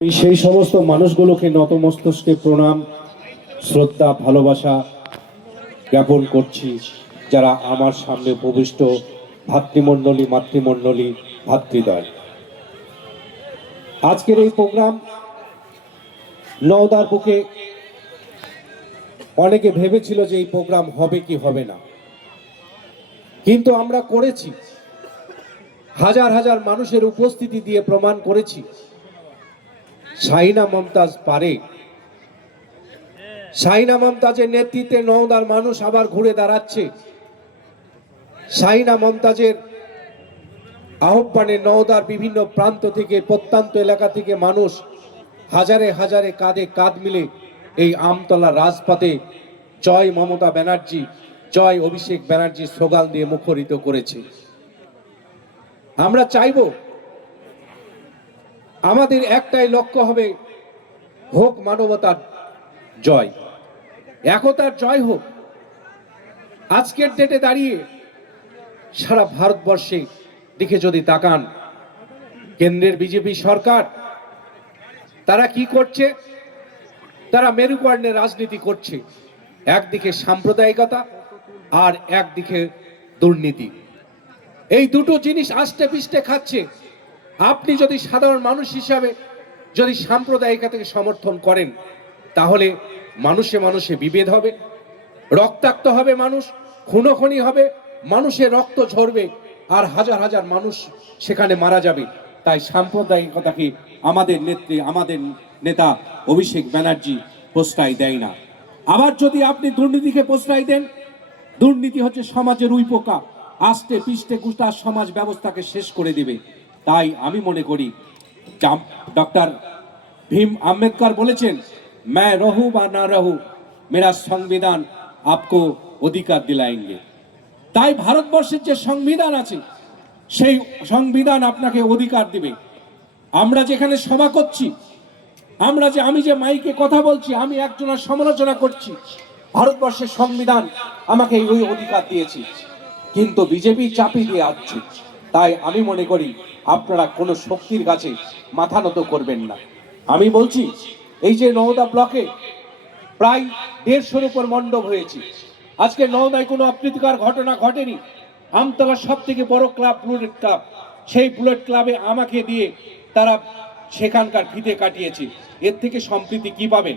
আমি সেই সমস্ত মানুষগুলোকে নতমস্তকে প্রণাম, শ্রদ্ধা, ভালোবাসা জ্ঞাপন করছি যারা আমার সামনে উপবিষ্ট ভাতৃমণ্ডলী, মাতৃমণ্ডলী, ভাতৃদ্বয়। আজকের এই প্রোগ্রাম নওদার বুকে অনেকে ভেবেছিল যে এই প্রোগ্রাম হবে কি হবে না, কিন্তু আমরা করেছি। হাজার হাজার মানুষের উপস্থিতি দিয়ে প্রমাণ করেছি শাহিনা মমতাজ পারে। শাহিনা মমতাজের নেতৃত্বে নওদার মানুষ আবার ঘুরে দাঁড়াচ্ছে। শাহিনা মমতাজের আহ্বানে নওদার বিভিন্ন প্রান্ত থেকে, প্রত্যন্ত এলাকা থেকে মানুষ হাজারে হাজারে কাঁধে কাঁধ মিলে এই আমতলা রাজপথে জয় মমতা ব্যানার্জি, জয় অভিষেক ব্যানার্জি স্লোগান দিয়ে মুখরিত করেছে। আমরা চাইব আমাদের একটাই লক্ষ্য হবে, হোক মানবতার জয়, একতার জয় হোক। আজকের ডেটে দাঁড়িয়ে সারা ভারতবর্ষে দিকে যদি তাকান, কেন্দ্রের বিজেপি সরকার তারা কি করছে? তারা মেরুকরণের রাজনীতি করছে। একদিকে সাম্প্রদায়িকতা আর একদিকে দুর্নীতি। এই দুটো জিনিস আষ্টে পিষ্টে খাচ্ছে। আপনি যদি সাধারণ মানুষ হিসাবে যদি সাম্প্রদায়িকতাকে সমর্থন করেন, তাহলে মানুষে মানুষে বিভেদ হবে, রক্তাক্ত হবে, মানুষ খুনোখুনি হবে, মানুষের রক্ত ঝরবে, আর হাজার হাজার মানুষ সেখানে মারা যাবে। তাই সাম্প্রদায়িকতাকে আমাদের নেত্রী, আমাদের নেতা অভিষেক ব্যানার্জি প্রশ্রয় দেয় না। আবার যদি আপনি দুর্নীতিকে প্রশ্রয় দেন, দুর্নীতি হচ্ছে সমাজের উইপোকা, আস্তে পিষ্টে গোটা সমাজ ব্যবস্থাকে শেষ করে দেবে। তাই আমি মনে করি ডক্টর ভীম আম্বেদকর বলেছেন, मैं रहूं বা না रहूं मेरा সংবিধান आपको অধিকার দিলায়েঙ্গে। তাই ভারতবর্ষের যে সংবিধান আছে সেই সংবিধান আপনাকে অধিকার দিবে। আমরা যেখানে সভা করছি, আমি যে মাইকে কথা বলছি, আমি একজনের সমালোচনা করছি, ভারতবর্ষের সংবিধান আমাকে ওই অধিকার দিয়েছে, কিন্তু বিজেপি চাপিয়ে দিয়ে আসছে। তাই আমি মনে করি আপনারা কোনো শক্তির কাছে মাথা নত করবেন না। আমি বলছি, এই যে নওদা ব্লকে প্রায় 150-র উপর মণ্ডপ হয়েছে। আজকে নওদায় কোনো অপ্রীতিকর ঘটনা ঘটেনি। আমতলার সব থেকে বড় ক্লাব বুলেট ক্লাব, সেই বুলেট ক্লাবে আমাকে দিয়ে তারা সেখানকার ফিতে কাটিয়েছে। এর থেকে সম্প্রীতি কি পাবেন?